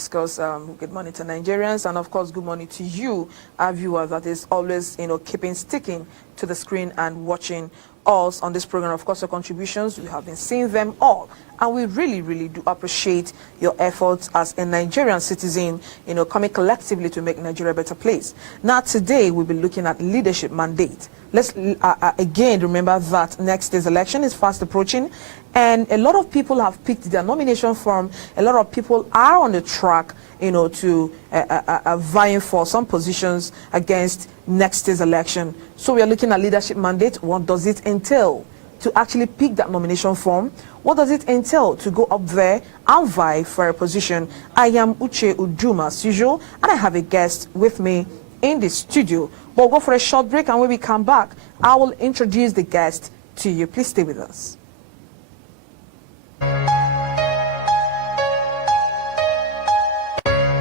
Discuss. Good morning to Nigerians, and of course, good morning to you, our viewers, that is always, keeping sticking to the screen and watching us on this program. Of course, your contributions, we have been seeing them all, and we really, really do appreciate your efforts as a Nigerian citizen, coming collectively to make Nigeria a better place. Now, today, we'll be looking at leadership mandate. Let's again remember that next day's election is fast approaching, and a lot of people have picked their nomination form. A lot of people are on the track, to vying for some positions against next day's election. So we are looking at leadership mandate. What does it entail to actually pick that nomination form? What does it entail to go up there and vie for a position? I am Uche Uduma, as usual, and I have a guest with me in the studio. We'll go for a short break, and when we come back, I will introduce the guest to you. Please stay with us.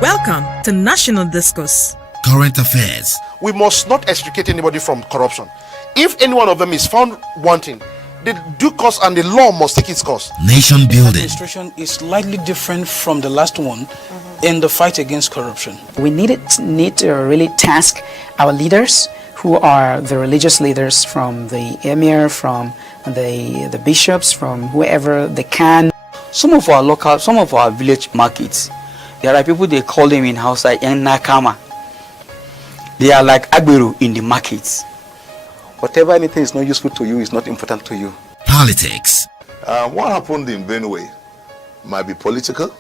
Welcome to National Discourse. Current affairs. We must not extricate anybody from corruption. If any one of them is found wanting, the due course and the law must take its course. Nation building. Administration is slightly different from the last one in the fight against corruption. We need to really task our leaders, who are the religious leaders, from the emir, from the bishops, from whoever they can. Some of our village markets, there are people, they call them in Hausa yang nakama. They are like agberu in the markets. Whatever anything is not useful to you is not important to you. Politics. What happened in Benue might be political.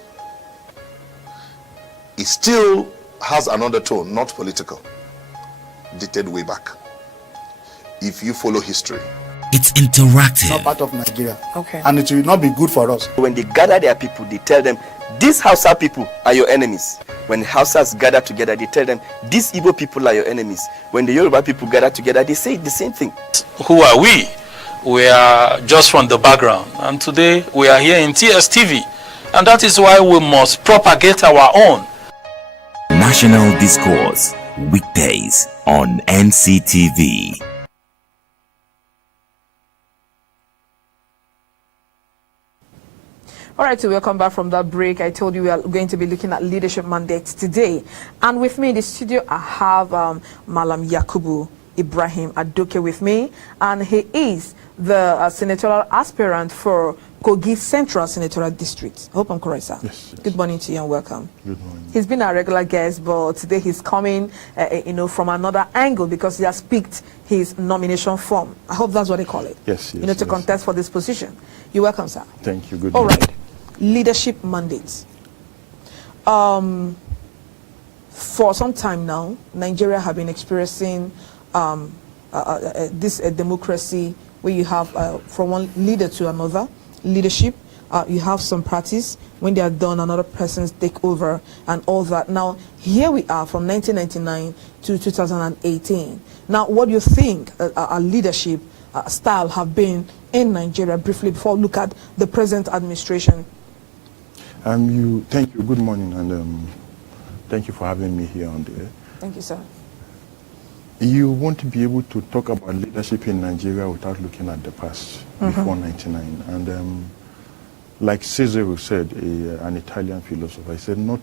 It still has an undertone, not political, dated way back. If you follow history, it's interactive. Not part of Nigeria. Okay. And it will not be good for us. When they gather their people, they tell them, these Hausa people are your enemies. When Hausas gather together, they tell them, these Igbo people are your enemies. When the Yoruba people gather together, they say the same thing. Who are we? We are just from the background, and today we are here in TSTV, and that is why we must propagate our own. National Discourse, weekdays on NCTV. All right, so welcome back from that break. I told you we are going to be looking at leadership mandates today. And with me in the studio, I have Malam Yakubu Ibrahim Adoke with me. And he is the senatorial aspirant for Kogi Central Senatorial District. I hope I'm correct, sir. Yes. Good morning to you and welcome. Good morning. He's been a regular guest, but today he's coming, from another angle because he has picked his nomination form. I hope that's what they call it. Yes, yes. To contest for this position. You're welcome, sir. Thank you. Good All morning. right. Leadership mandates. For some time now, Nigeria have been experiencing this democracy where you have from one leader to another leadership. You have some parties, when they are done, another person's take over and all that. Now, here we are from 1999 to 2018. Now, what do you think our leadership style have been in Nigeria briefly before we look at the present administration? Thank you. Good morning, and thank you for having me here on the air. Thank you, sir. You won't be able to talk about leadership in Nigeria without looking at the past before 99. And like Cicero said, an Italian philosopher, he said, not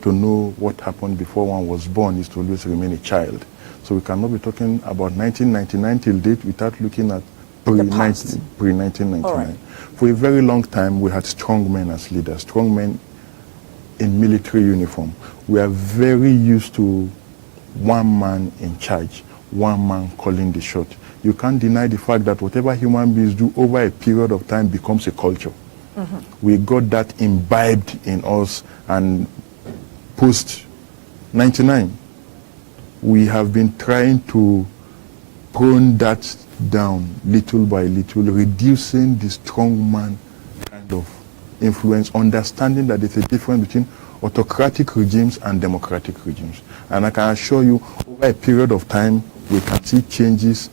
to know what happened before one was born is to always remain a child. So we cannot be talking about 1999 till date without looking at pre-1999. Right. For a very long time, we had strong men as leaders, strong men in military uniform. We are very used to one man in charge, one man calling the shot. You can't deny the fact that whatever human beings do over a period of time becomes a culture. We got that imbibed in us, and post-99, we have been trying to prune that down little by little, reducing the strong man kind of influence, understanding that there's a difference between autocratic regimes and democratic regimes. And I can assure you, over a period of time, we can see changes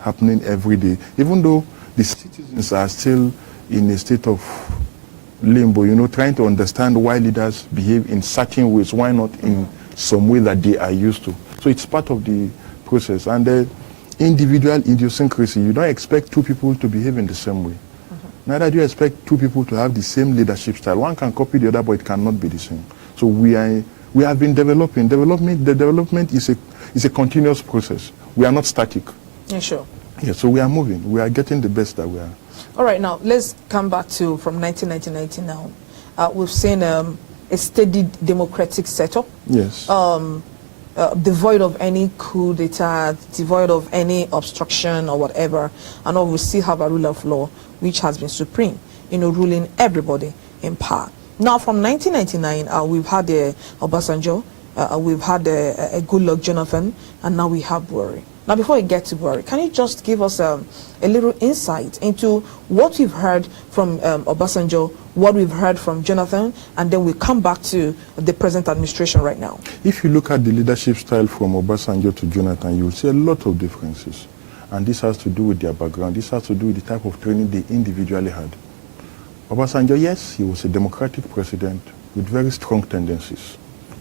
happening every day. Even though the citizens are still in a state of limbo, trying to understand why leaders behave in certain ways, why not in some way that they are used to. So it's part of the process. And the individual idiosyncrasy, you don't expect two people to behave in the same way. Neither do you expect two people to have the same leadership style. One can copy the other, but it cannot be the same. So we have been developing. The development is a continuous process. We are not static. Yeah, sure. Yeah, so we are moving. We are getting the best that we are. All right, now let's come back to from 1990 now. We've seen a steady democratic setup. Yes. Devoid of any coup d'etat, devoid of any obstruction or whatever, and all we still have a rule of law which has been supreme, ruling everybody in power. Now, from 1999, we've had Obasanjo, we've had a Goodluck Jonathan, and now we have Buhari. Now, before we get to Buhari, can you just give us a little insight into what we've heard from Obasanjo, what we've heard from Jonathan, and then we come back to the present administration right now? If you look at the leadership style from Obasanjo to Jonathan, you will see a lot of differences. And this has to do with their background. This has to do with the type of training they individually had. Obasanjo, yes, he was a democratic president with very strong tendencies.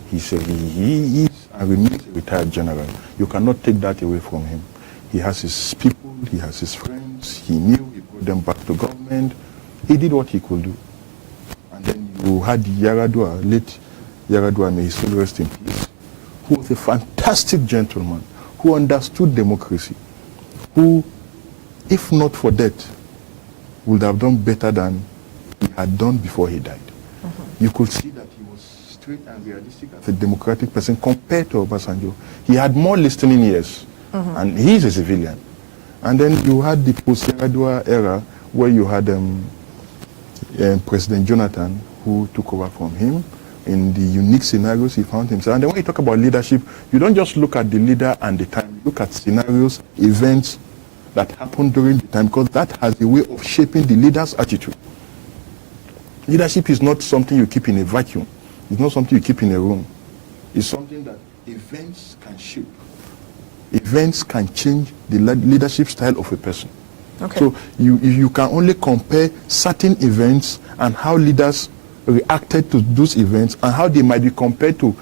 He is and remains a retired general. You cannot take that away from him. He has his people, he has his friends, he knew, he brought them back to government. He did what he could do. And then you had Yaradua, late Yaradua, may he still rest in peace, who was a fantastic gentleman, who understood democracy, who, if not for that, would have done better than he had done before he died. You could see that he was straight and realistic as a democratic person compared to Obasanjo. He had more listening ears, and he's a civilian. And then you had the post-Yaradua era where you had President Jonathan, who took over from him in the unique scenarios he found himself. And then when you talk about leadership, you don't just look at the leader and the time. You look at scenarios, events that happened during the time, because that has a way of shaping the leader's attitude. Leadership is not something you keep in a vacuum. It's not something you keep in a room. It's something that events can shape. Events can change the leadership style of a person. Okay. So you can only compare certain events and how leaders reacted to those events and how they might be compared to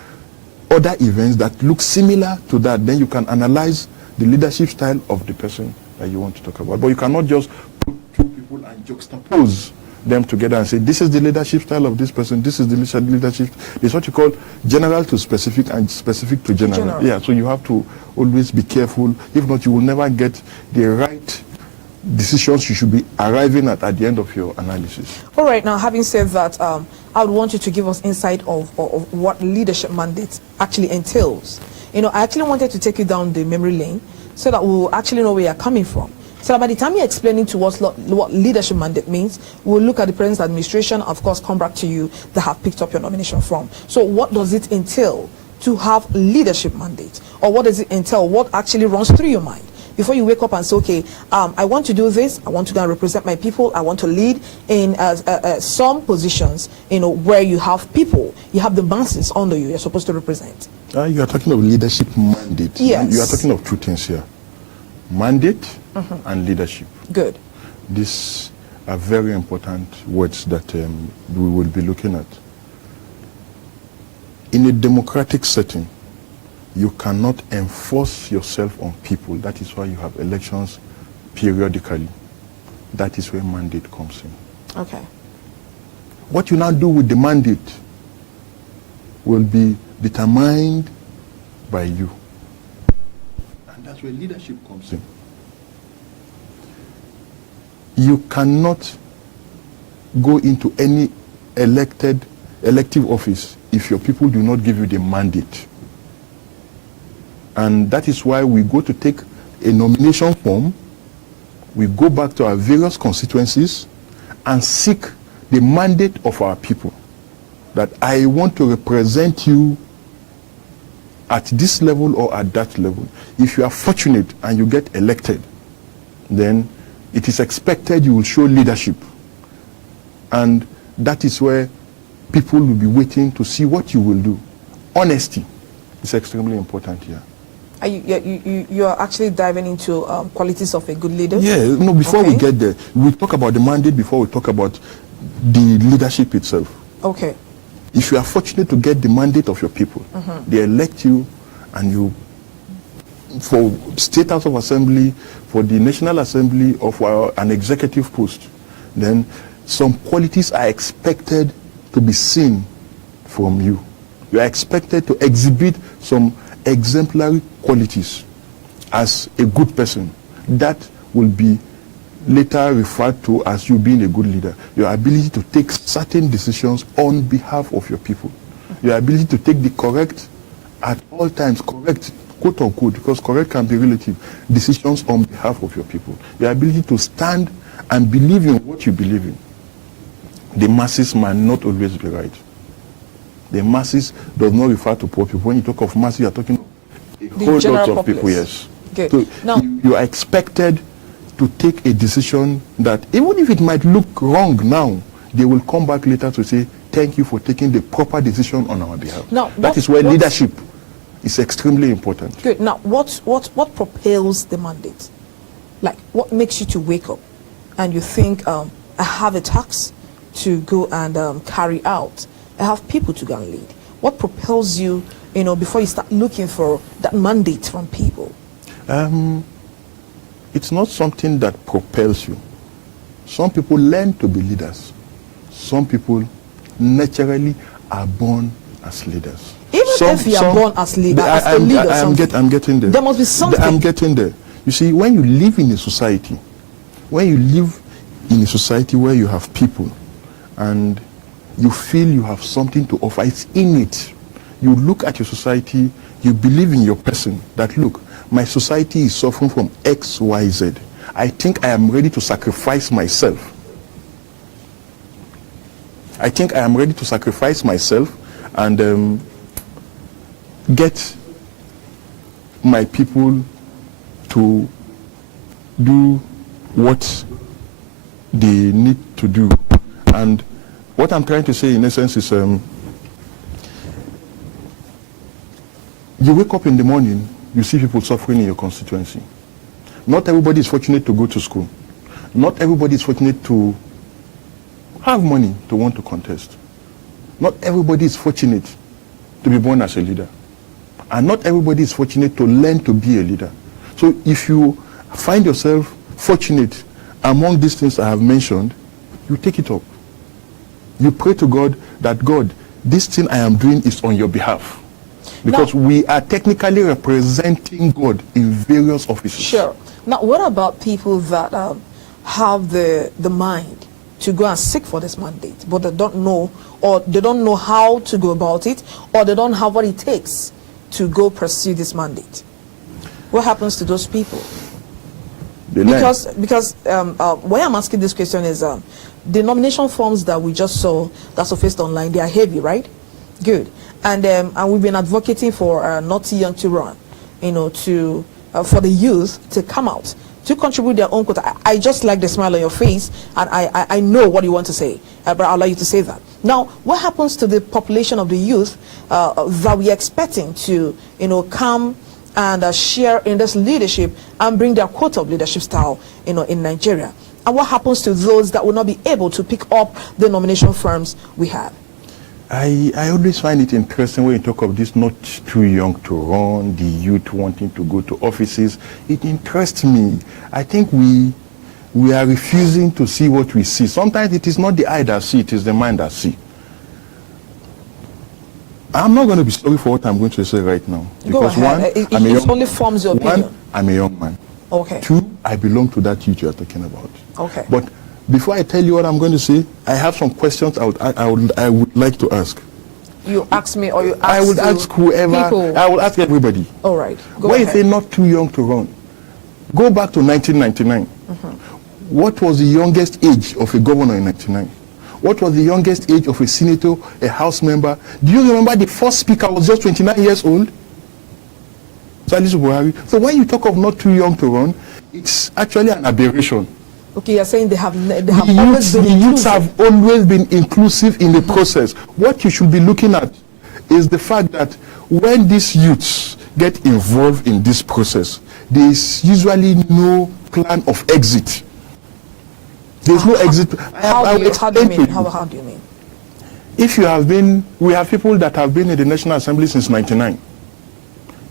other events that look similar to that. Then you can analyze the leadership style of the person that you want to talk about. But you cannot just put two people and juxtapose them together and say, this is the leadership style of this person, this is the leadership. It's what you call general to specific and specific to general. Yeah, so you have to always be careful. If not, you will never get the right decisions you should be arriving at the end of your analysis. All right, now having said that, I would want you to give us insight of what leadership mandate actually entails. I actually wanted to take you down the memory lane so that we'll actually know where you're coming from. So by the time you're explaining to us what leadership mandate means, we'll look at the present administration, of course, come back to you that have picked up your nomination from. So what does it entail to have leadership mandate? Or what does it entail? What actually runs through your mind before you wake up and say, okay, I want to do this, I want to go and represent my people, I want to lead in some positions, where you have people, you have the masses under you, you're supposed to represent. You are talking of leadership mandate. Yes. You are talking of two things here. Mandate and leadership. Good. These are very important words that we will be looking at. In a democratic setting, you cannot enforce yourself on people. That is why you have elections periodically. That is where mandate comes in. Okay. What you now do with the mandate will be determined by you. And that's where leadership comes in. You cannot go into any elective office if your people do not give you the mandate. And that is why we go to take a nomination form, we go back to our various constituencies and seek the mandate of our people. That I want to represent you at this level or at that level. If you are fortunate and you get elected, then it is expected you will show leadership. And that is where people will be waiting to see what you will do. Honesty is extremely important here. You are actually diving into qualities of a good leader? Yeah, no, before we get there, we talk about the mandate before we talk about the leadership itself. Okay. If you are fortunate to get the mandate of your people, they elect you, and you, for State House of Assembly, for the National Assembly, or for an executive post, then some qualities are expected to be seen from you. You are expected to exhibit some exemplary qualities as a good person. That will be later referred to as you being a good leader. Your ability to take certain decisions on behalf of your people. Your ability to take the correct, at all times, correct, quote unquote, because correct can be relative, decisions on behalf of your people. Your ability to stand and believe in what you believe in. The masses might not always be right. The masses does not refer to poor people. When you talk of masses, you are talking a whole lot of people, yes. Good. So now, you are expected to take a decision that, even if it might look wrong now, they will come back later to say, thank you for taking the proper decision on our behalf. Now, that is where leadership is extremely important. Good. Now, what propels the mandate? Like, what makes you to wake up and you think, I have a task to go and carry out. I have people to go and lead. What propels you, before you start looking for that mandate from people? It's not something that propels you. Some people learn to be leaders. Some people naturally are born as leaders. Even if you are born as leader, I'm getting there. There must be something. I'm getting there. You see, when you live in a society, where you have people and you feel you have something to offer, it's in it. You look at your society, you believe in your person, that look, my society is suffering from X, Y, Z. I think I am ready to sacrifice myself. I think I am ready to sacrifice myself and get my people to do what they need to do. And what I'm trying to say in essence is you wake up in the morning, you see people suffering in your constituency. Not everybody is fortunate to go to school. Not everybody is fortunate to have money to want to contest. Not everybody is fortunate to be born as a leader. And not everybody is fortunate to learn to be a leader. So if you find yourself fortunate among these things I have mentioned, you take it up. You pray to God that, God, this thing I am doing is on your behalf. Because we are technically representing God in various offices. Sure. Now, what about people that have the mind to go and seek for this mandate, but they don't know, or they don't know how to go about it, or they don't have what it takes to go pursue this mandate? What happens to those people? Because why I'm asking this question is the nomination forms that we just saw that surfaced online, they are heavy, right? Good. And we've been advocating for not too young to run, for the youth to come out, to contribute their own quota. I just like the smile on your face, and I know what you want to say, but I'll allow you to say that. Now, what happens to the population of the youth that we're expecting to, come and share in this leadership and bring their quota of leadership style, in Nigeria? And what happens to those that will not be able to pick up the nomination firms we have? I always find it interesting when you talk of this not too young to run, the youth wanting to go to offices. It interests me. I think we are refusing to see what we see. Sometimes it is not the eye that see, it is the mind that see. I'm not going to be sorry for what I'm going to say right now. Because go ahead. It only forms your opinion. One, I'm a young man. Okay. Two, I belong to that youth you are talking about. Okay. But before I tell you what I'm going to say, I have some questions I would like to ask. You ask me, or you ask I would ask whoever. people. I will ask everybody. All right. When you say not too young to run, go back to 1999. What was the youngest age of a governor in 1999? What was the youngest age of a senator, a house member? Do you remember the first speaker was just 29 years old? Salisu Buhari. So when you talk of not too young to run, it's actually an aberration. Okay, you're saying the youths have always been inclusive in the process. What you should be looking at is the fact that when these youths get involved in this process, there is usually no plan of exit. There's no exit. How do you mean? How do you mean? If you have been, we have people that have been in the National Assembly since 99.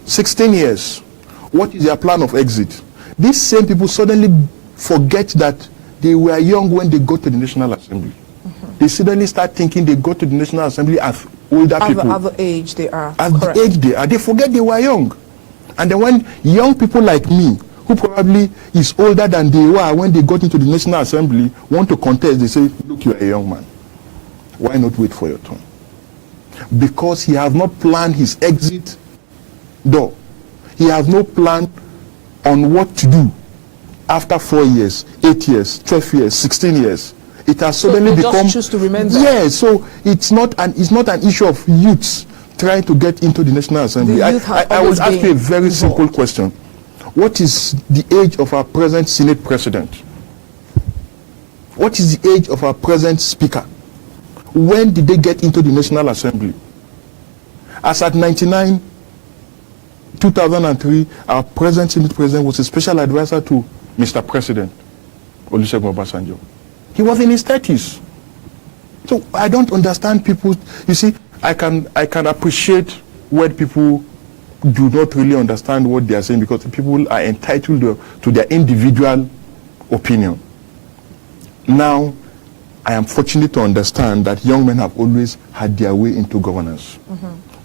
16 years. What is their plan of exit? These same people suddenly forget that they were young when they got to the National Assembly. They suddenly start thinking they go to the National Assembly as older people. At the age they are. At the age they are. They forget they were young. And then when young people like me, who probably is older than they were when they got into the National Assembly, want to contest, they say, look, you're a young man. Why not wait for your turn? Because he has not planned his exit door. He has no plan on what to do after 4 years, 8 years, 12 years, 16 years. It has suddenly become. Just choose to remain there. Yeah, so it's not an issue of youths trying to get into the National Assembly. I will ask you a very simple question. What is the age of our present Senate President? What is the age of our present Speaker? When did they get into the National Assembly? As at 99, 2003, our present Senate President was a special advisor to Mr. President, Olusegun Obasanjo. He was in his 30s. So I don't understand people. You see, I can appreciate when people do not really understand what they are saying, because people are entitled to their individual opinion. Now, I am fortunate to understand that young men have always had their way into governance.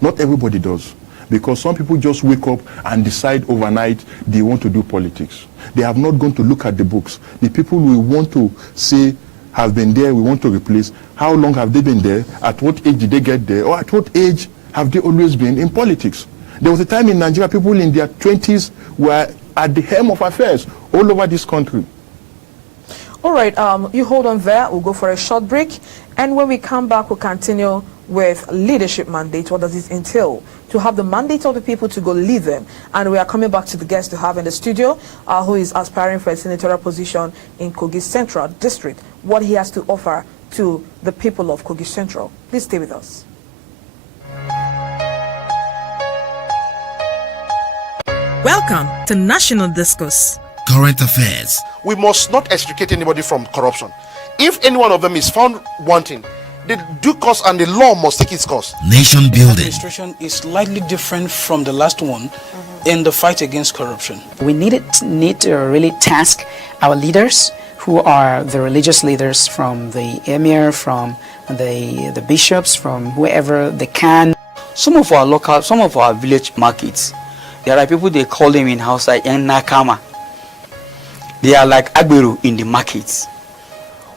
Not everybody does, because some people just wake up and decide overnight they want to do politics. They have not gone to look at the books. The people we want to say have been there, we want to replace, how long have they been there, at what age did they get there, or at what age have they always been in politics? There was a time in Nigeria, people in their 20s were at the helm of affairs all over this country. All right, you hold on there. We'll go for a short break. And when we come back, we'll continue with leadership mandate. What does it entail? To have the mandate of the people to go lead them. And we are coming back to the guest to have in the studio, who is aspiring for a senatorial position in Kogi Central District. What he has to offer to the people of Kogi Central. Please stay with us. Welcome to National Discourse. Current affairs. We must not extricate anybody from corruption. If any one of them is found wanting, the due course and the law must take its course. Nation building. Administration is slightly different from the last one in the fight against corruption. We need to really task our leaders, who are the religious leaders, from the emir, from the bishops, from whoever they can. Some of our village markets, there are people, they call them in Hausa yang nakama. They are like agberu in the markets.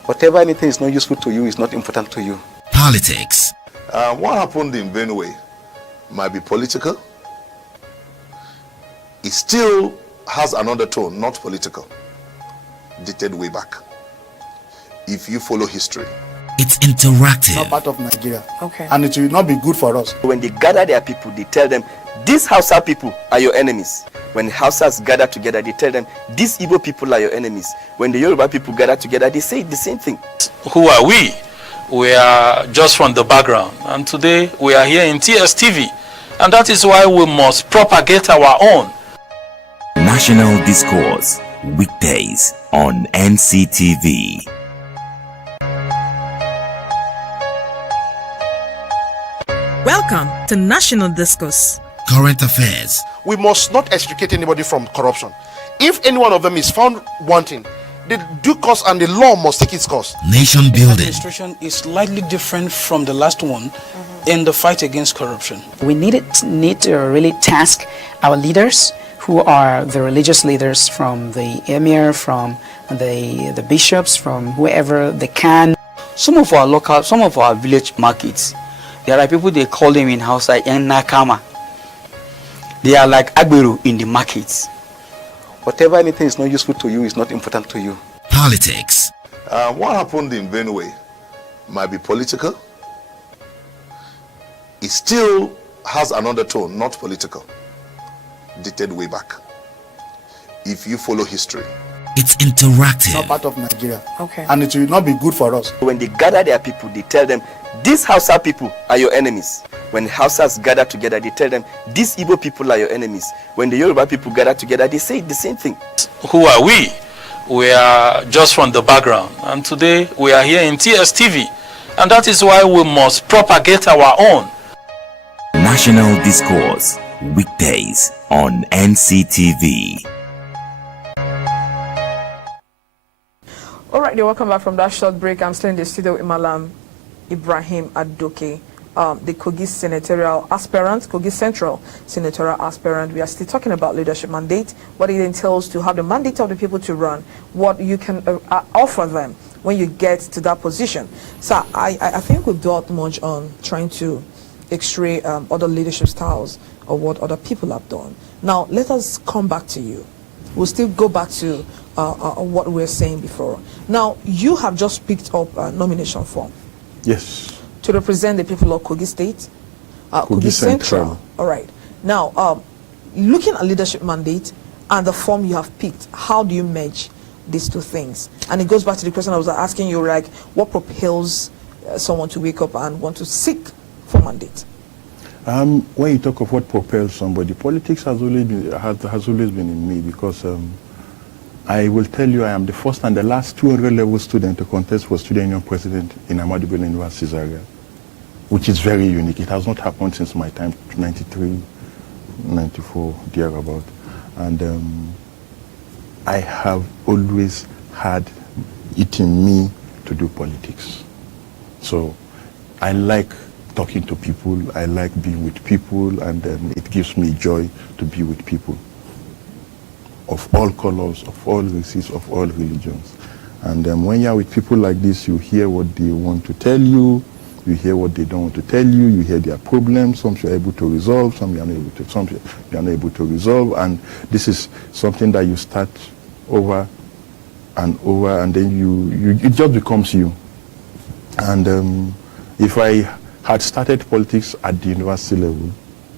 Whatever anything is not useful to you is not important to you. Politics. What happened in Benue might be political. It still has another tone, not political, dated way back. If you follow history. It's interactive. Not part of Nigeria. Okay. And it will not be good for us. When they gather their people, they tell them, these Hausa people are your enemies. When Hausas gather together, they tell them, these Igbo people are your enemies. When the Yoruba people gather together, they say the same thing. Who are we? We are just from the background. And today we are here in TSTV. And that is why we must propagate our own. National Discourse. Weekdays on NCTV. Welcome to National Discourse. Current affairs. We must not extricate anybody from corruption. If any one of them is found wanting, the due course and the law must take its course. Nation building. Administration is slightly different from the last one in the fight against corruption. We need to really task our leaders, who are the religious leaders, from the emir, from the bishops, from whoever they can. Some of our village markets, there are people, they call them in Hausa yang nakama. They are like agberu in the markets. Whatever anything is not useful to you is not important to you. Politics. What happened in Benue might be political. It still has another tone, not political, dated way back. If you follow history. It's interactive. Not part of Nigeria. Okay. And it will not be good for us. When they gather their people, they tell them, these Hausa people are your enemies. When Hausas gather together, they tell them, these Igbo people are your enemies. When the Yoruba people gather together, they say the same thing. Who are we? We are just from the background. And today we are here in TSTV. And that is why we must propagate our own. National Discourse. Weekdays on NCTV. All right, welcome back from that short break. I'm still in the studio with Malam Ibrahim Adoke, the Kogi senatorial aspirant, Kogi Central senatorial aspirant. We are still talking about leadership mandate, what it entails to have the mandate of the people to run, what you can offer them when you get to that position. So I think we've dwelt much on trying to x-ray other leadership styles or what other people have done. Now, let us come back to you. We'll still go back to what we were saying before. Now, you have just picked up a nomination form. Yes. To represent the people of Kogi State, Kogi Central. All right. Now, looking at leadership mandate and the form you have picked, how do you merge these two things? And it goes back to the question I was asking you, like, what propels someone to wake up and want to seek for mandate? When you talk of what propels somebody, politics has always been in me, because I will tell you I am the first and the last 200 level student to contest for student union president in Ahmadu Bello University Zaria, which is very unique. It has not happened since my time, 93, 94, thereabout. And I have always had it in me to do politics. So I like talking to people, I like being with people, and it gives me joy to be with people of all colors, of all races, of all religions. And when you're with people like this, you hear what they want to tell you, you hear what they don't want to tell you, you hear their problems, some you're able to resolve, some you're not able to resolve, and this is something that you start over and over, and then it just becomes you. And if I had started politics at the university level,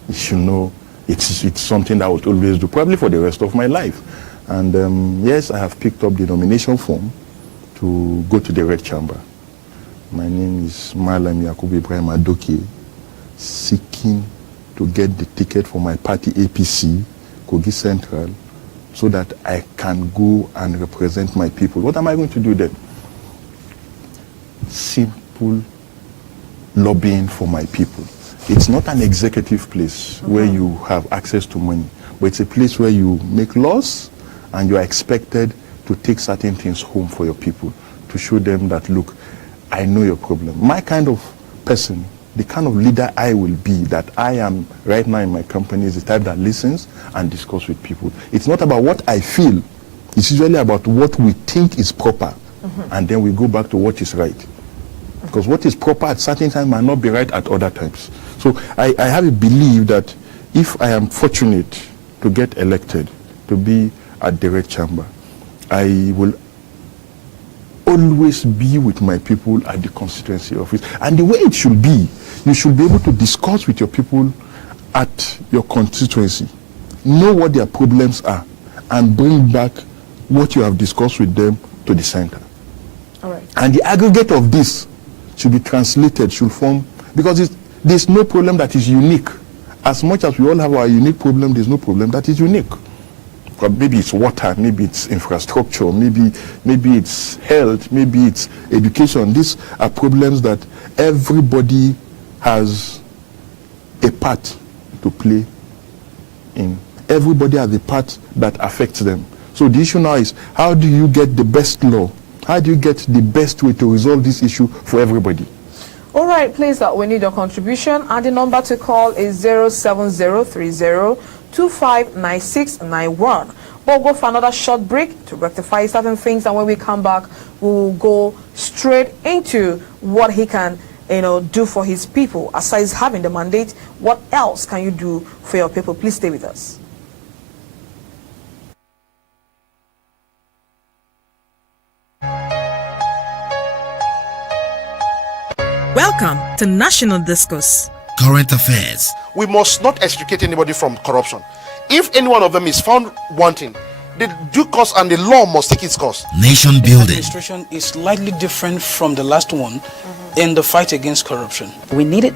you should know it's something that I would always do, probably for the rest of my life. And yes, I have picked up the nomination form to go to the Red Chamber. My name is Malam Ibrahim Adoke, seeking to get the ticket for my party APC, Kogi Central, so that I can go and represent my people. What am I going to do then? Simple lobbying for my people. It's not an executive place where you have access to money, but it's a place where you make laws and you are expected to take certain things home for your people, to show them that, look, I know your problem. My kind of person, the kind of leader I will be, that I am right now in my company, is the type that listens and discusses with people. It's not about what I feel. It's usually about what we think is proper, and then we go back to what is right. Because what is proper at certain times might not be right at other times. So I have a belief that if I am fortunate to get elected to be at the Red Chamber, I will always be with my people at the constituency office. And the way it should be, you should be able to discuss with your people at your constituency, know what their problems are, and bring back what you have discussed with them to the center. All right. And the aggregate of this should be translated, should form, because there's no problem that is unique. As much as we all have our unique problem, there's no problem that is unique. Maybe it's water, maybe it's infrastructure, maybe it's health, maybe it's education. These are problems that everybody has a part to play in. Everybody has a part that affects them. So the issue now is, how do you get the best law? How do you get the best way to resolve this issue for everybody? All right, please, we need your contribution, and the number to call is 07030259691. We'll go for another short break to rectify certain things, and when we come back, we'll go straight into what he can do for his people. Aside having the mandate, what else can you do for your people? Please stay with us. Welcome to National Discourse. Current affairs. We must not extricate anybody from corruption. If any one of them is found wanting, the due course and the law must take its course. Nation The building. administration is slightly different from the last one in the fight against corruption. We need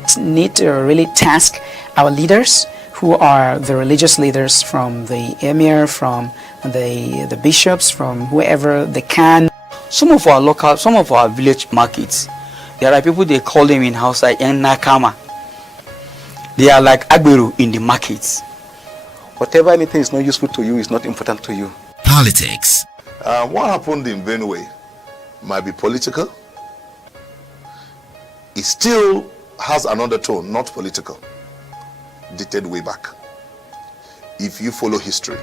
to really task our leaders, who are the religious leaders, from the emir, from the bishops, from whoever they can. Some of our village markets, there are people, they call them in house like Nakama. They are like Agberu in the markets. Whatever anything is not useful to you is not important to you. Politics. What happened in Benue might be political, it still has an undertone, not political, dated way back. If you follow history,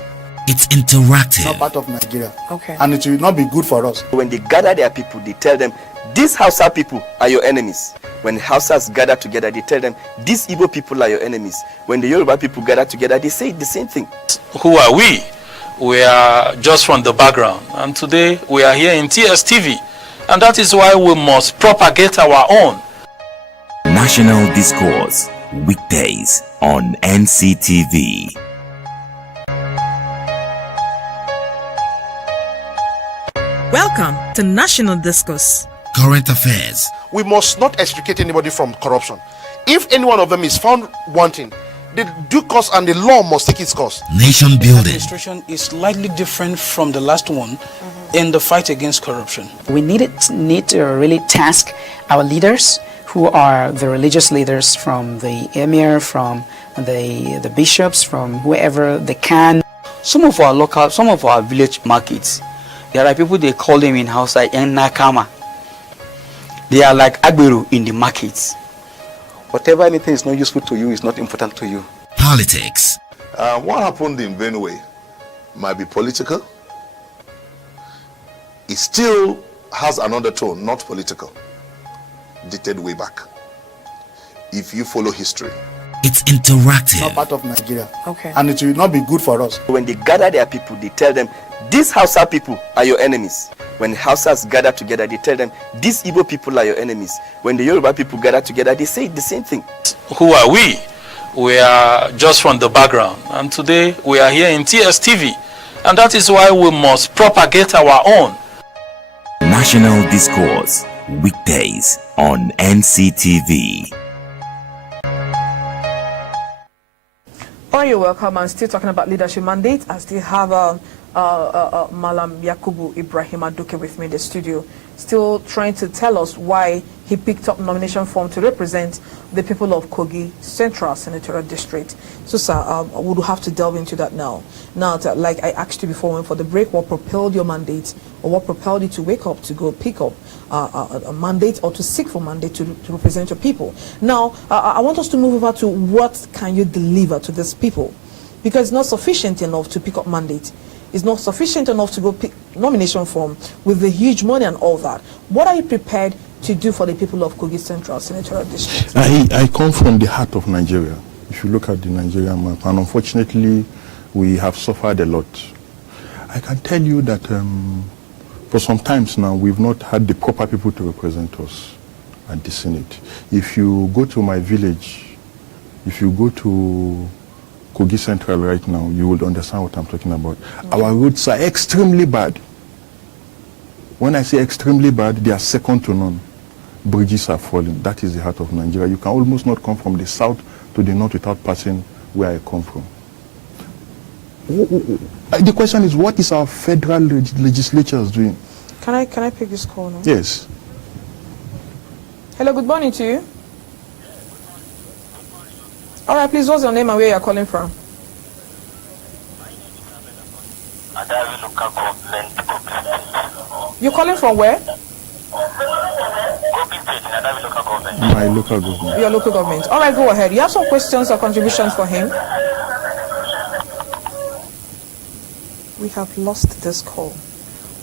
It's interactive. Not part of Nigeria. Okay. And it will not be good for us. When they gather their people, they tell them, these Hausa people are your enemies. When the Hausas gather together, they tell them, these Igbo people are your enemies. When the Yoruba people gather together, they say the same thing. Who are we? We are just from the background. And today we are here in TSTV. And that is why we must propagate our own. National Discourse, weekdays on NCTV. Welcome to National Discourse. Current affairs. We must not extricate anybody from corruption. If any one of them is found wanting, the due course and the law must take its course. Nation The building. administration is slightly different from the last one in the fight against corruption. We need to really task our leaders, who are the religious leaders, from the emir, from the bishops, from whoever they can. Some of our village markets, there are people, they call them in Hausa yang nakama. They are like agberu in the markets. Whatever anything is not useful to you is not important to you. Politics. what happened in Benue might be political. It still has an undertone, not political, dated way back. If you follow history, it's interactive. Not part of Nigeria. Okay. And it will not be good for us. When they gather their people, they tell them, these Hausa people are your enemies. When Hausas gather together, they tell them, these Igbo people are your enemies. When the Yoruba people gather together, they say the same thing. Who are we? We are just from the background. And today we are here in TSTV. And that is why we must propagate our own. National Discourse, weekdays on NCTV. Oh, you're welcome. I'm still talking about leadership mandate. I still have Malam Yakubu Ibrahim Aduke with me in the studio, still trying to tell us why he picked up nomination form to represent the people of Kogi Central Senatorial District. So, sir, we will have to delve into that now. Now, like I asked you before, when for the break, what propelled your mandate, or what propelled you to wake up to go pick up a mandate or to seek for mandate to represent your people? Now, I want us to move over to what can you deliver to these people, because it's not sufficient enough to pick up mandate. It's not sufficient enough to go pick nomination form with the huge money and all that. What are you prepared to do for the people of Kogi Central Senatorial District? I come from the heart of Nigeria. If you look at the Nigerian map, and unfortunately, we have suffered a lot. I can tell you that for some times now, we've not had the proper people to represent us at the Senate. If you go to my village, if you go to Kogi Central right now, you will understand what I'm talking about. Our roads are extremely bad. When I say extremely bad, they are second to none. Bridges are falling. That is the heart of Nigeria. You can almost not come from the south to the north without passing where I come from. The question is, what is our federal legislature doing? Can I pick this call now? Yes. Hello, good morning to you. All right, please, what's your name and where you're calling from? You're calling from where? My local government. Your local government. All right, go ahead. You have some questions or contributions for him? We have lost this call.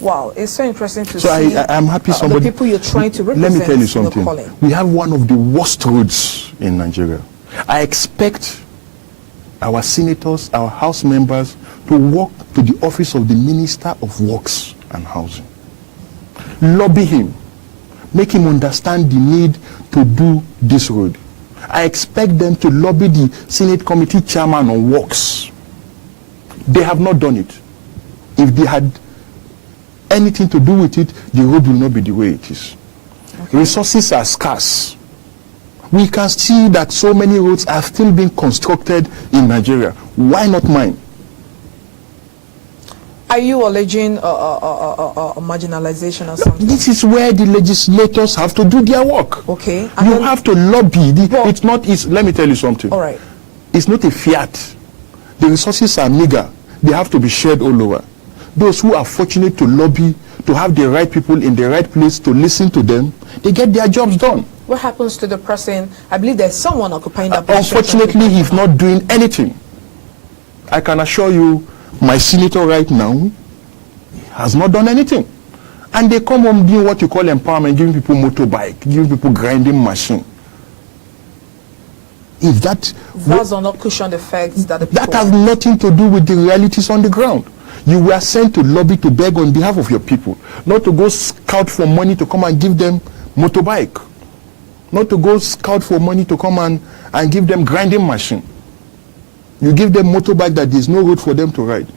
Wow, it's so interesting to see. I'm happy somebody. The people you're trying to represent. Let me tell you something. We have one of the worst roads in Nigeria. I expect our senators, our house members to walk to the office of the Minister of Works and Housing. Lobby him. Make him understand the need to do this road. I expect them to lobby the Senate Committee Chairman on Works. They have not done it. If they had anything to do with it, the road will not be the way it is. Okay. Resources are scarce. We can see that so many roads are still being constructed in Nigeria. Why not mine? Are you alleging marginalization or something? This is where the legislators have to do their work. Okay. You have to lobby. It's not. Let me tell you something. All right. It's not a fiat. The resources are meager. They have to be shared all over. Those who are fortunate to lobby, to have the right people in the right place to listen to them, they get their jobs done. What happens to the person? I believe there's someone occupying that position. Unfortunately, he's not doing anything. I can assure you, my senator right now has not done anything. And they come home doing what you call empowerment, giving people motorbike, giving people grinding machine. If that's on a cushion effects that the people that has nothing to do with the realities on the ground. You were sent to lobby to beg on behalf of your people, not to go scout for money to come and give them motorbike, not to go scout for money to come and give them grinding machine. You give them motorbike that there's no road for them to ride.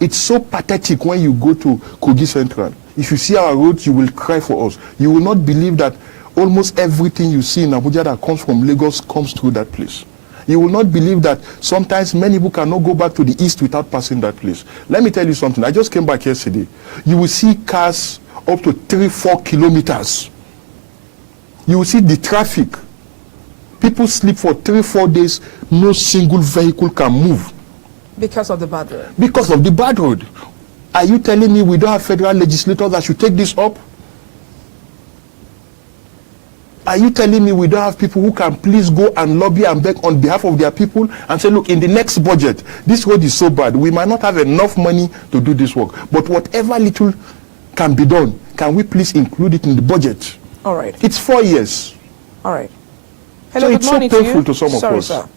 It's so pathetic when you go to Kogi Central. If you see our roads, you will cry for us. You will not believe that almost everything you see in Abuja that comes from Lagos comes through that place. You will not believe that sometimes many people cannot go back to the east without passing that place. Let me tell you something. I just came back yesterday. You will see cars up to 3-4 kilometers. You will see the traffic. People sleep for 3-4 days. No single vehicle can move. Because of the bad road. Because of the bad road. Are you telling me we don't have federal legislators that should take this up? Are you telling me we don't have people who can please go and lobby and beg on behalf of their people and say, look, in the next budget, this road is so bad, we might not have enough money to do this work. But whatever little can be done, can we please include it in the budget? All right. It's 4 years. All right. Hello, so good it's morning so painful to to some Sorry, of us. Sir.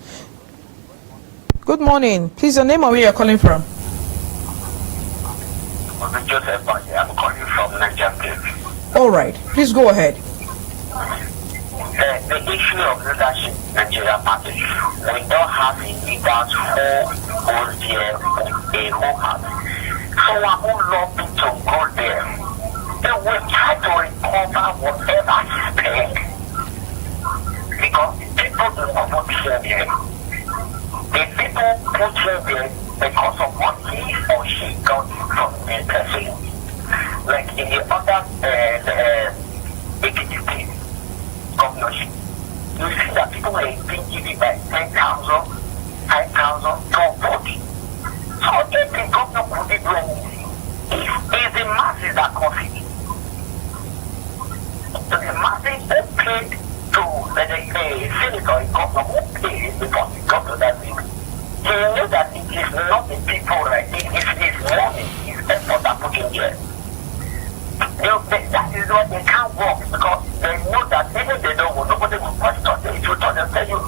Good morning. Please, your name and where you're calling from. Joseph, I'm calling from Nigeria. All right. Please go ahead. The issue of leadership in Nigeria matters. We don't have a leaders who goes there a whole heart. So I would love to go there. They will try to recover whatever is paid. Because people do not put here there. The people put here there because of what he or she got from the person. Like in the other executive governorship, you see that people are being given by 10,000, 5,000, 12,000. So if the governor could do anything, it's the masses that cause it. So the masses who paid to the senator and governor who paid because he got to that thing. So you know that it is not the people, right? It is his money, his effort that put in there. That is why they can't work because they know that even they don't go, nobody will question them. If you tell them, tell you,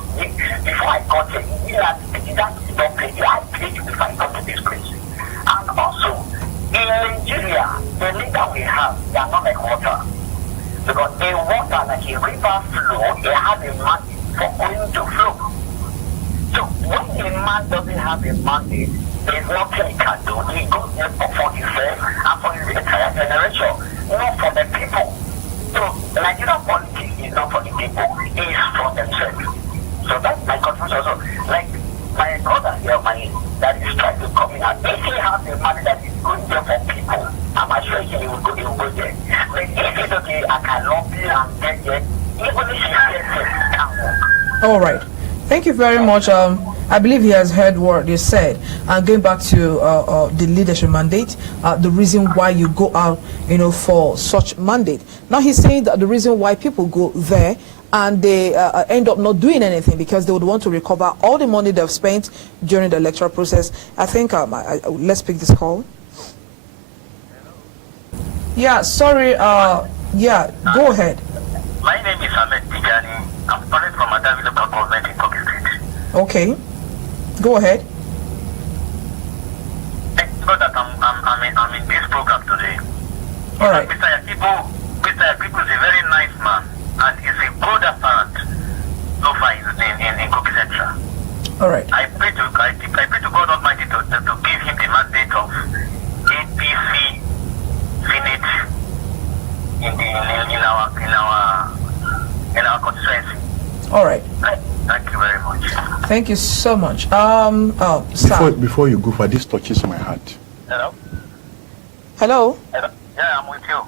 before I got here, that don't pay you, I paid you before I got to this place. And also, in Nigeria, the leader we have, they are not like water. Because a water, like a river flow, they have a mandate for going to flow. So when a man doesn't have a mandate, there's nothing he can do. He goes there for himself and for his entire generation, not for the people. So Nigerian politics is not for the people, it is for themselves. So that's my confusion. So like my brother here, that is trying to come in, if he has a money that is going there for people, I'm sure he will go there. But if it's okay, I can lobby and get there, even if he says it can't work. All right. Thank you very much. I believe he has heard what you said. And going back to the leadership mandate, the reason why you go out, for such mandate. Now he's saying that the reason why people go there and they end up not doing anything because they would want to recover all the money they've spent during the electoral process. I think let's pick this call. Yeah, sorry. Yeah, go ahead. My name is Ahmed Tijani. I'm calling from Adavi local government in Kogi Street. Okay, go ahead. Thank God that I'm in this program today. All right. Mr. Yakibu is a very nice man and is a good apparent so far in Kogi Central. All right. I pray to God Almighty to give him the mandate of APC Senate in our constituency. All right. Thank you very much. Thank you so much. Sir. Before you go, for this touches my heart. Hello? Hello? Hello? Yeah, I'm with you.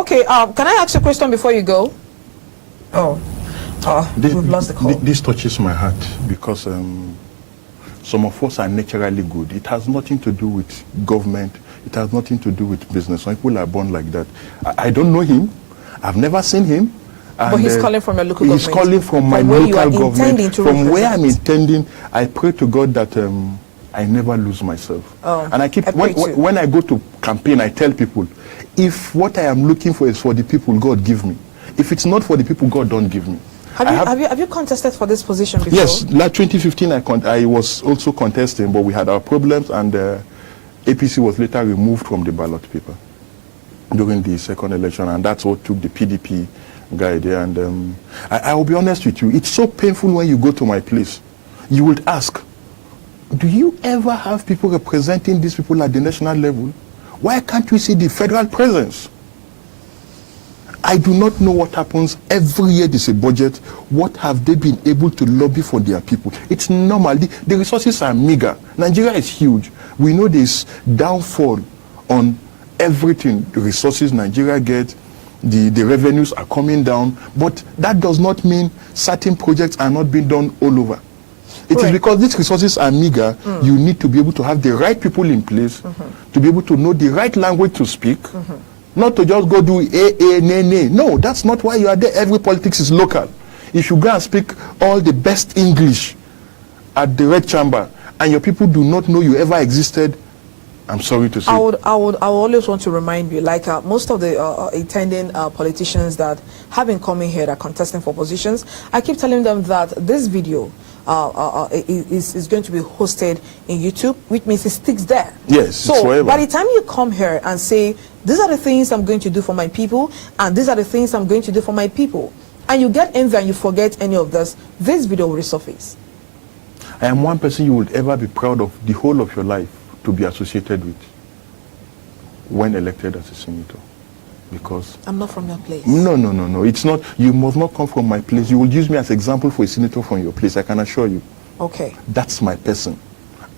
Okay, can I ask a question before you go? Oh, we've lost the call. This touches my heart because Some of us are naturally good. It has nothing to do with government. It has nothing to do with business. Some people are born like that. I don't know him. I've never seen him. And, but he's calling from your local government. He's calling from my local government. From where I'm intending, I pray to God that I never lose myself. Oh, and I keep, when I go to campaign, I tell people, if what I am looking for is for the people, God give me. If it's not for the people, God don't give me. Have you contested for this position before? Yes, like 2015 I was also contesting, but we had our problems, and APC was later removed from the ballot paper during the second election, and that's what took the PDP guy there. And I will be honest with you, it's so painful when you go to my place. You would ask, do you ever have people representing these people at the national level? Why can't we see the federal presence? I do not know what happens every year there's a budget. What have they been able to lobby for their people? It's normal. The resources are meager. Nigeria is huge. We know there's downfall on everything. The resources Nigeria gets, the revenues are coming down, but that does not mean certain projects are not being done all over. It is because these resources are meager, you need to be able to have the right people in place, to be able to know the right language to speak, not to just go do nay. No, that's not why you are there. Every politics is local. If you go and speak all the best English at the Red Chamber, and your people do not know you ever existed, I'm sorry to say. I would always want to remind you, like most of the attending politicians that have been coming here that are contesting for positions, I keep telling them that this video is going to be hosted in YouTube, which means it sticks there. Yes, so by the time you come here and say, these are the things I'm going to do for my people, and these are the things I'm going to do for my people, and you get in there and you forget any of this video will resurface. I am one person you would ever be proud of the whole of your life to be associated with when elected as a senator, because I'm not from your place. No, it's not. You must not come from my place. You will use me as example for a senator from your place, I can assure you. Okay. That's my person.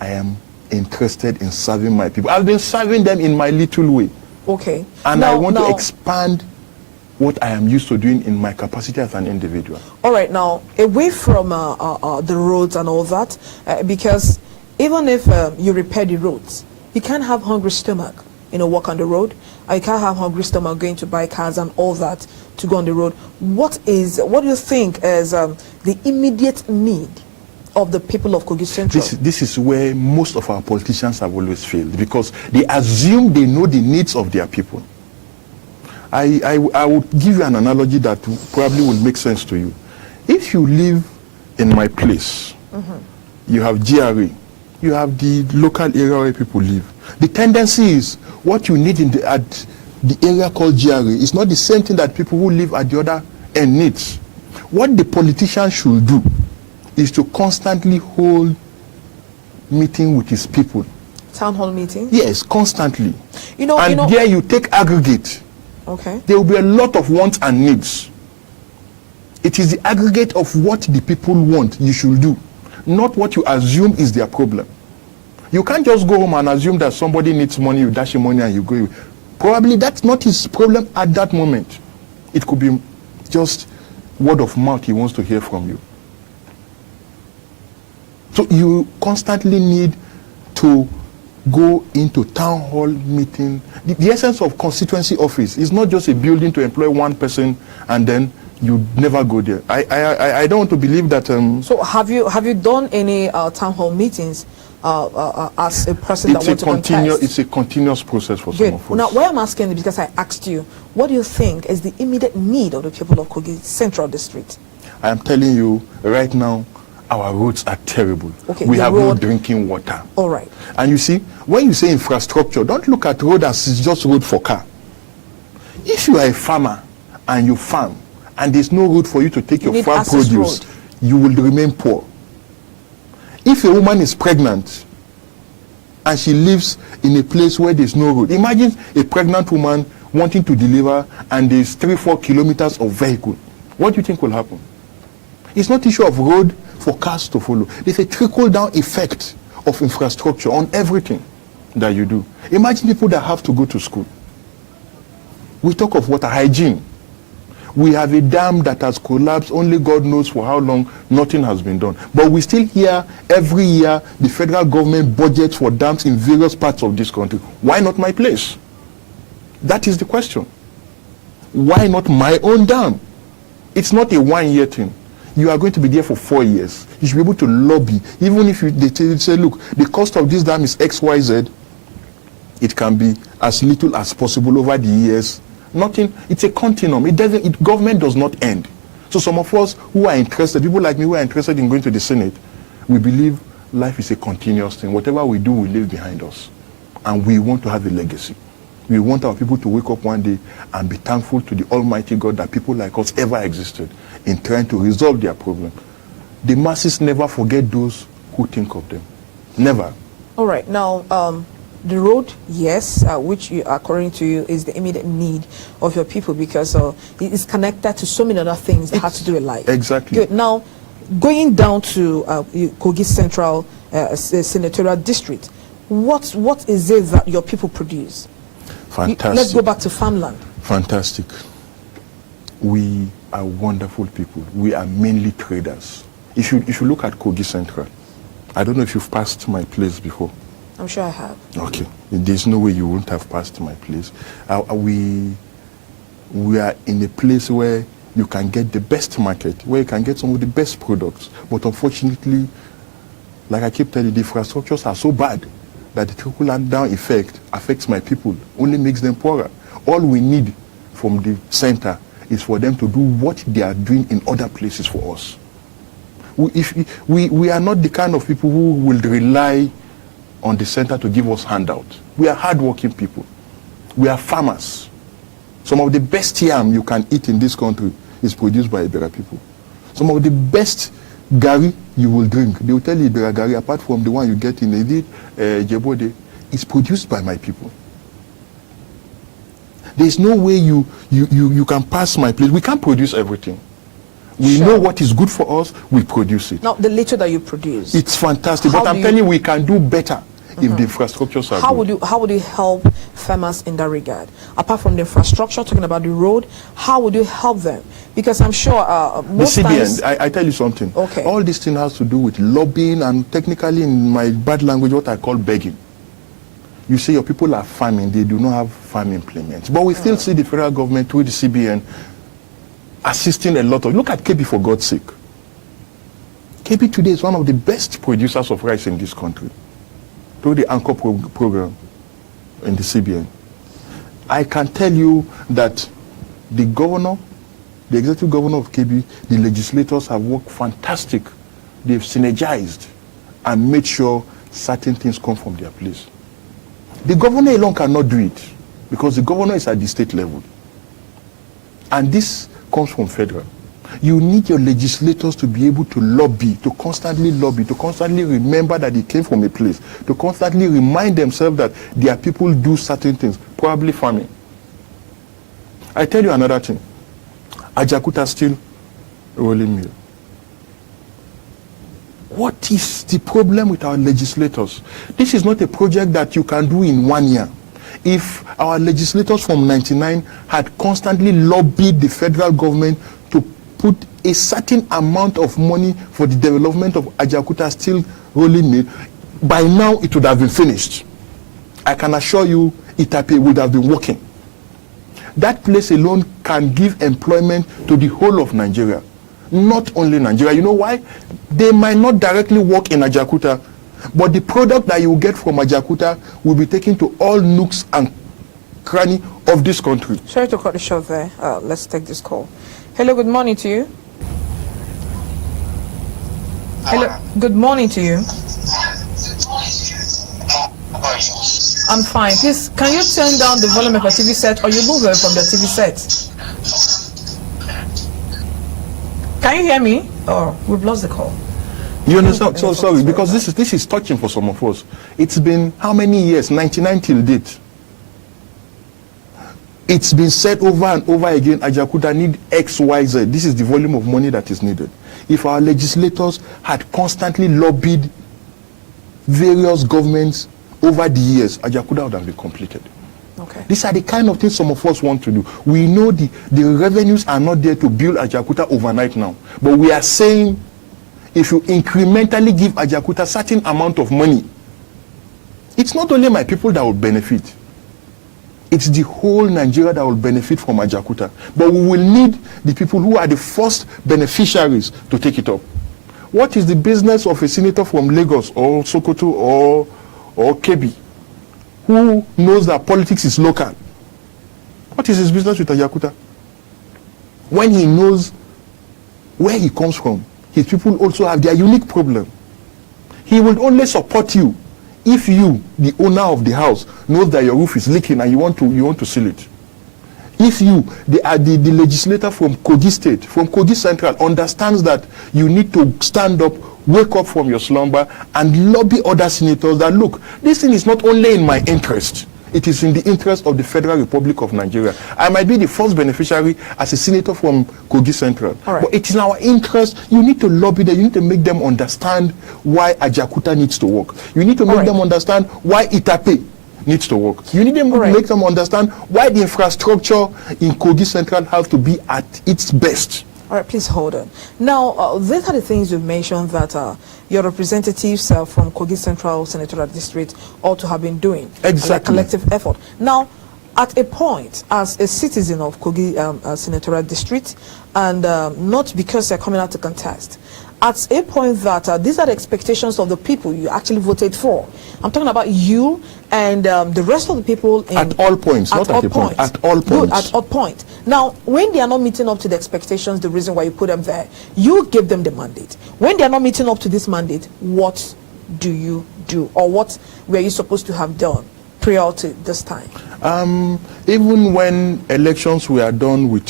I am interested in serving my people. I've been serving them in my little way. Okay. And I want to expand what I am used to doing in my capacity as an individual. All right, now away from the roads and all that, because even if you repair the roads, you can't have hungry stomach, walk on the road. You can't have hungry stomach going to buy cars and all that to go on the road. What do you think is the immediate need of the people of Kogi Central? This is where most of our politicians have always failed, because they assume they know the needs of their people. I will give you an analogy that probably will make sense to you. If you live in my place, you have GRA, you have the local area where people live. The tendency is what you need at the area called GRA is not the same thing that people who live at the other end needs. What the politician should do is to constantly hold meeting with his people. Town hall meeting? Yes, constantly. There you take aggregate. Okay. There will be a lot of wants and needs. It is the aggregate of what the people want you should do, not what you assume is their problem. You can't just go home and assume that somebody needs money, you dash him money and you go. Probably that's not his problem at that moment. It could be just word of mouth he wants to hear from you. So you constantly need to go into town hall meeting. The essence of constituency office is not just a building to employ one person and then you never go there. I don't want to believe that. So have you done any town hall meetings as a person that wants to contest? It's a continuous process for some of us. Now, why I'm asking is because I asked you, what do you think is the immediate need of the people of Kogi Central District? I am telling you right now, our roads are terrible. Okay, we have no drinking water. All right. And you see, when you say infrastructure, don't look at road as it's just road for car. If you are a farmer and you farm, and there's no road for you to take your farm produce, you will remain poor. If a woman is pregnant and she lives in a place where there's no road, imagine a pregnant woman wanting to deliver and there's 3-4 kilometers of vehicle. What do you think will happen? It's not issue of road for cars to follow. There's a trickle-down effect of infrastructure on everything that you do. Imagine people that have to go to school. We talk of water hygiene. We have a dam that has collapsed. Only God knows for how long. Nothing has been done. But we still hear every year the federal government budgets for dams in various parts of this country. Why not my place? That is the question. Why not my own dam? It's not a 1-year thing. You are going to be there for 4 years. You should be able to lobby. Even if they say, look, the cost of this dam is XYZ, it can be as little as possible over the years. Nothing, it's a continuum. Government does not end. So some of us who are interested, people like me who are interested in going to the Senate, we believe life is a continuous thing. Whatever we do, we leave behind us. And we want to have a legacy. We want our people to wake up one day and be thankful to the Almighty God that people like us ever existed in trying to resolve their problem. The masses never forget those who think of them. Never. All right. Now, the road, yes, which, according to you, is the immediate need of your people because it is connected to so many other things that have to do with life. Exactly. Good. Now, going down to Kogi Central Senatorial District, what is it that your people produce? Fantastic. Let's go back to farmland. Fantastic. We are wonderful people. We are mainly traders. If you look at Kogi Central, I don't know if you've passed my place before. I'm sure I have. Okay. There's no way you wouldn't have passed my place. We are in a place where you can get the best market, where you can get some of the best products. But unfortunately, like I keep telling you, the infrastructures are so bad that the trickle-down effect affects my people, only makes them poorer. All we need from the center is for them to do what they are doing in other places for us. We are not the kind of people who will rely on the center to give us handouts. We are hardworking people. We are farmers. Some of the best yam you can eat in this country is produced by Ibera people. Some of the best gari you will drink, they will tell you Ibera gari, apart from the one you get in Edith, Jebode, is produced by my people. There's no way you can pass my place. We can't produce everything. We know what is good for us, we produce it. Now, the little that you produce. It's fantastic, but I'm telling you, we can do better if the infrastructures are good. How would you help farmers in that regard? Apart from the infrastructure, talking about the road, how would you help them? Because I'm sure most the CBN, times... I tell you something. Okay. All this thing has to do with lobbying and technically in my bad language, what I call begging. You say your people are farming, they do not have farm implements. But we still see the federal government through the CBN assisting a lot of... Look at KB, for God's sake. KB today is one of the best producers of rice in this country through the Anchor program in the CBN. I can tell you that the governor, the executive governor of KB, the legislators have worked fantastic. They've synergized and made sure certain things come from their place. The governor alone cannot do it because the governor is at the state level. And this comes from federal. You need your legislators to be able to lobby, to constantly remember that they came from a place, to constantly remind themselves that their people do certain things, probably farming. I tell you another thing. Ajakuta Steel Rolling Mill. What is the problem with our legislators? This is not a project that you can do in 1 year. If our legislators from 99 had constantly lobbied the federal government to put a certain amount of money for the development of Ajakuta Steel Rolling Mill, by now it would have been finished. I can assure you Itape would have been working. That place alone can give employment to the whole of Nigeria, not only Nigeria. You know why? They might not directly work in Ajakuta, but the product that you get from Ajakuta will be taken to all nooks and cranny of this country. Sorry to cut the short there. Let's take this call. Hello, good morning to you. Hello, good morning to you. I'm fine. Please, can you turn down the volume of your TV set or you move away from the TV set? Can you hear me? Oh, we've lost the call. You understand? So sorry, because this is touching for some of us. It's been how many years? 99 till date. It's been said over and over again, Ajakuta need XYZ. This is the volume of money that is needed. If our legislators had constantly lobbied various governments over the years, Ajakuta would have been completed. Okay. These are the kind of things some of us want to do. We know the revenues are not there to build Ajakuta overnight now. But we are saying if you incrementally give Ajakuta certain amount of money, it's not only my people that will benefit. It's the whole Nigeria that will benefit from Ajakuta. But we will need the people who are the first beneficiaries to take it up. What is the business of a senator from Lagos or Sokoto or Kebbi who knows that politics is local? What is his business with Ajakuta? When he knows where he comes from, his people also have their unique problem. He will only support you if you, the owner of the house, knows that your roof is leaking and you want to seal it. If you, the legislator from Kogi State, from Kogi Central, understands that you need to stand up, wake up from your slumber, and lobby other senators that, look, this thing is not only in my interest, it is in the interest of the Federal Republic of Nigeria. I might be the first beneficiary as a senator from Kogi Central. Right. But it is in our interest. You need to lobby them. You need to make them understand why Ajakuta needs to work. You need to make them understand why Itape needs to work. You need to make them understand why the infrastructure in Kogi Central has to be at its best. All right, please hold on. Now, these are the things you've mentioned that your representatives from Kogi Central Senatorial District ought to have been doing. Exactly. Like collective effort. Now, at a point, as a citizen of Kogi Senatorial District, and not because they're coming out to contest, at a point that these are the expectations of the people you actually voted for. I'm talking about you and the rest of the people. At all points, not at a point. At all points. Good, at all points. Now, when they are not meeting up to the expectations, the reason why you put them there, you give them the mandate. When they are not meeting up to this mandate, what do you do? Or what were you supposed to have done prior to this time? Even when elections were done with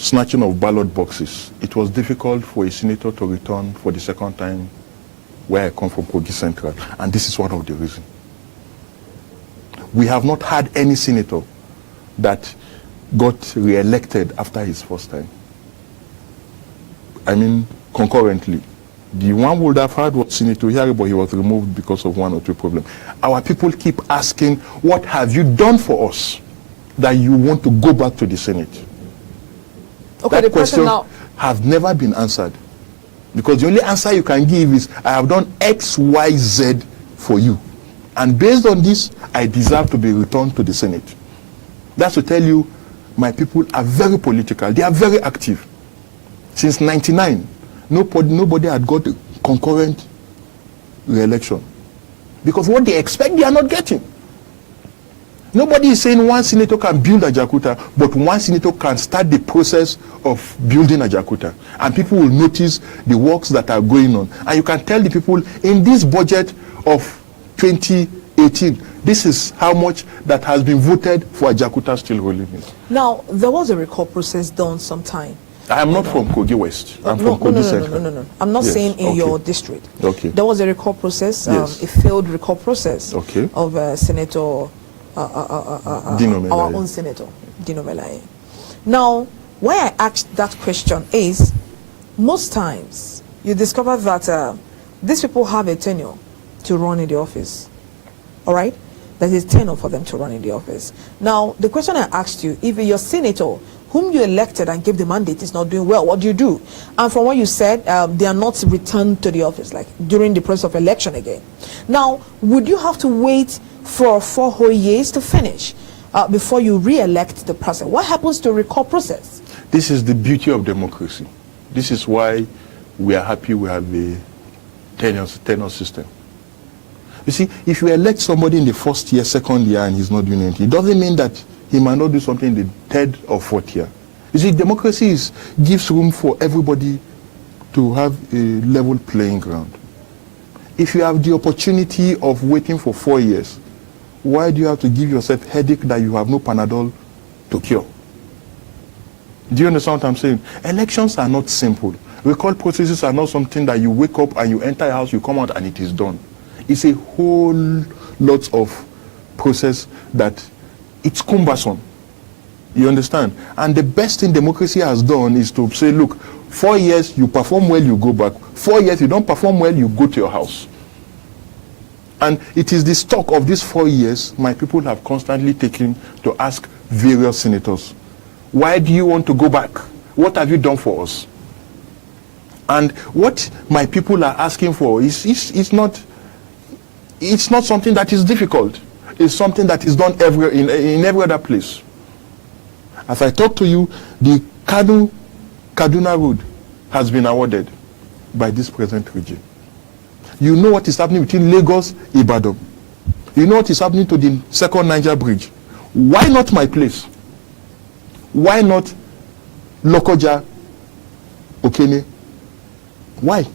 snatching of ballot boxes, it was difficult for a senator to return for the second time where I come from, Kogi Central. And this is one of the reasons. We have not had any senator that got re-elected after his first time. I mean, concurrently. The one would have had was Senator Yari, but he was removed because of one or two problems. Our people keep asking, what have you done for us that you want to go back to the Senate? Okay, that question has never been answered. Because the only answer you can give is, I have done X, Y, Z for you. And based on this, I deserve to be returned to the Senate. That's to tell you, my people are very political. They are very active. Since 1999, nobody had got a concurrent re-election. Because what they expect, they are not getting. Nobody is saying one senator can build Ajakuta, but one senator can start the process of building Ajakuta. And people will notice the works that are going on. And you can tell the people, in this budget of 2018, this is how much that has been voted for Ajakuta Steel Rolling Mill. Now, there was a recall process done sometime. I am not from Kogi West. I'm from Kogi Central. No. I'm not saying in your district. Okay. There was a recall process, a failed recall process of Senator, our own Senator, Dino Melaye. Now, why I asked that question is, most times you discover that these people have a tenure to run in the office. All right? That is tenure for them to run in the office. Now, the question I asked you, if your senator whom you elected and gave the mandate is not doing well, what do you do? And from what you said, they are not returned to the office, like during the process of election again. Now, would you have to wait for 4 whole years to finish before you re-elect the person? What happens to a recall process? This is the beauty of democracy. This is why we are happy we have a tenure system. You see, if you elect somebody in the first year, second year, and he's not doing anything, it doesn't mean that he might not do something in the third or fourth year. You see, democracy gives room for everybody to have a level playing ground. If you have the opportunity of waiting for 4 years, why do you have to give yourself headache that you have no Panadol to cure? Do you understand what I'm saying? Elections are not simple. Recall processes are not something that you wake up and you enter a house, you come out and it is done. It's a whole lot of process that it's cumbersome. You understand? And the best thing democracy has done is to say, look, 4 years, you perform well, you go back. 4 years, you don't perform well, you go to your house. And it is the stock of these 4 years my people have constantly taken to ask various senators, why do you want to go back? What have you done for us? And what my people are asking for is not something that is difficult. It's something that is done in every other place. As I talk to you, the Kaduna Road has been awarded by this present regime. You know what is happening between Lagos and Ibadan. You know what is happening to the second Niger Bridge. Why not my place? Why not Lokoja, Okene? Why?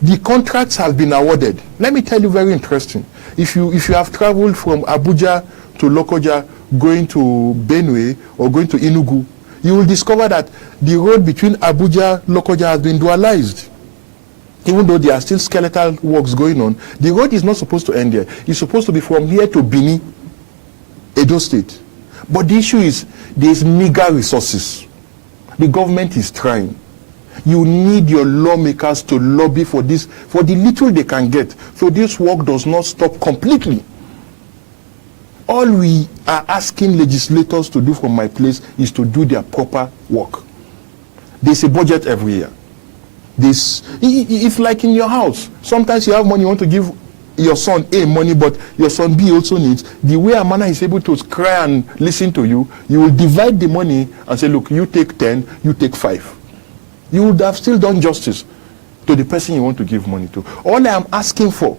The contracts have been awarded. Let me tell you, very interesting. If you have traveled from Abuja to Lokoja, going to Benue or going to Enugu, you will discover that the road between Abuja and Lokoja has been dualized. Even though there are still skeletal works going on, the road is not supposed to end there. It's supposed to be from here to Bini, Edo State. But the issue is there is meager resources. The government is trying. You need your lawmakers to lobby for this, for the little they can get, so this work does not stop completely. All we are asking legislators to do from my place is to do their proper work. There's a budget every year. It's like in your house. Sometimes you have money, you want to give your son A money, but your son B also needs. The way a man is able to cry and listen to you, you will divide the money and say, look, you take 10, you take 5. You would have still done justice to the person you want to give money to. All I am asking for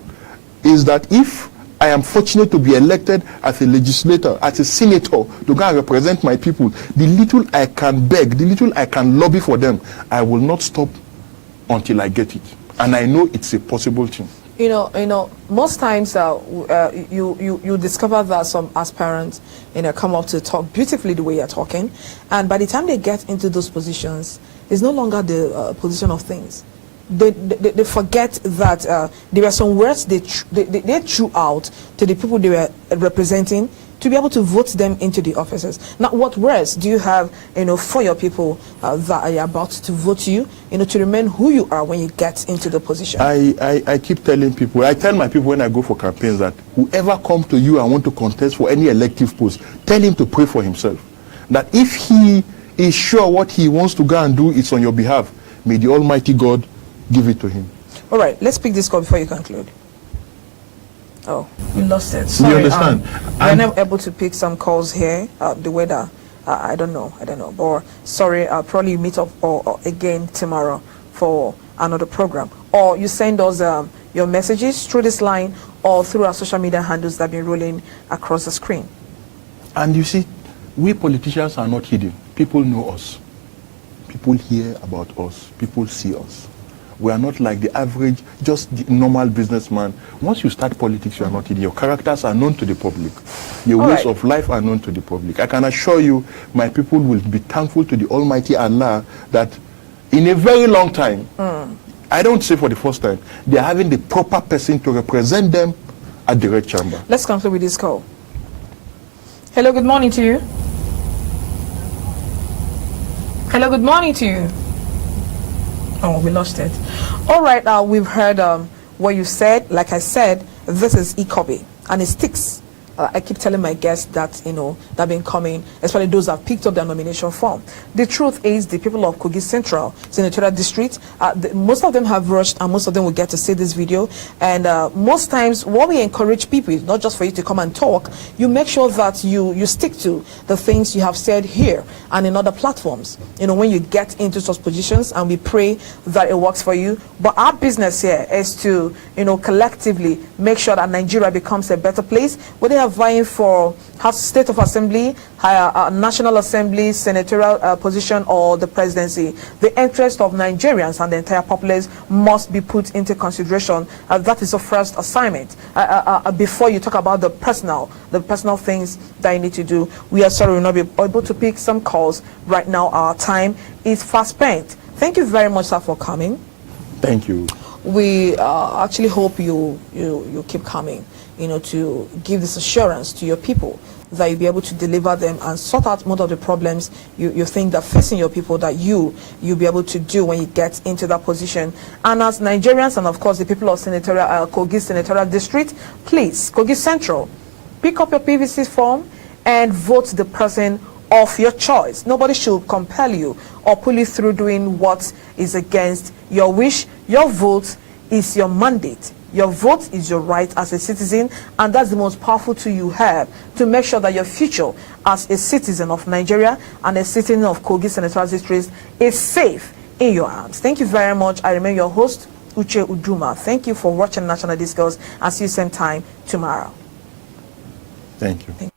is that if I am fortunate to be elected as a legislator, as a senator, to go and represent my people, the little I can beg, the little I can lobby for them, I will not stop until I get it. And I know it's a possible thing. You know, most times you discover that some aspirants, come up to talk beautifully the way you're talking, and by the time they get into those positions, it's no longer the position of things. They forget that there were some words they threw out to the people they were representing to be able to vote them into the offices. Now, what words do you have, for your people that are about to vote you, to remain who you are when you get into the position? I keep telling people, I tell my people when I go for campaigns that whoever comes to you and want to contest for any elective post, tell him to pray for himself. That if he is sure what he wants to go and do is on your behalf, may the Almighty God give it to him. All right, let's pick this call before you conclude. Oh, we lost it. Sorry, you understand? We're not able to pick some calls here. The weather, I don't know. But sorry, I'll probably meet up or again tomorrow for another program. Or you send us your messages through this line or through our social media handles that have been rolling across the screen. And you see, we politicians are not hidden. People know us. People hear about us. People see us. We are not like the average, just the normal businessman. Once you start politics, you are not hidden. Your characters are known to the public. Your ways of life are known to the public. I can assure you, my people will be thankful to the Almighty Allah that in a very long time, I don't say for the first time, they are having the proper person to represent them at the Red Chamber. Let's conclude with this call. Hello, good morning to you. Hello, good morning to you. Oh, we lost it. All right, we've heard what you said. Like I said, this is e-copy, and it sticks. I keep telling my guests that, that have been coming, especially those that have picked up their nomination form. The truth is the people of Kogi Central Senatorial District, most of them have rushed and most of them will get to see this video. And most times what we encourage people is not just for you to come and talk, you make sure that you stick to the things you have said here and in other platforms, when you get into such positions, and we pray that it works for you. But our business here is to, collectively make sure that Nigeria becomes a better place, whether they are vying for House State of Assembly, National Assembly, senatorial position, or the presidency. The interest of Nigerians and the entire populace must be put into consideration. That is the first assignment. Before you talk about the personal things that you need to do. We are sorry we'll not be able to pick some calls right now. Our time is fast spent. Thank you very much, sir, for coming. Thank you. we actually hope you keep coming, to give this assurance to your people that you'll be able to deliver them and sort out most of the problems you think that facing your people, that you'll be able to do when you get into that position. And as Nigerians, and of course the people of Kogi Senatorial District, please, Kogi Central, pick up your PVC form and vote the person of your choice. Nobody should compel you or pull you through doing what is against your wish. Your vote is your mandate. Your vote is your right as a citizen, and that's the most powerful tool you have to make sure that your future as a citizen of Nigeria and a citizen of Kogi Senatorial District is safe in your hands. Thank you very much. I remain your host, Uche Uduma. Thank you for watching National Discourse, and see you same time tomorrow. Thank you.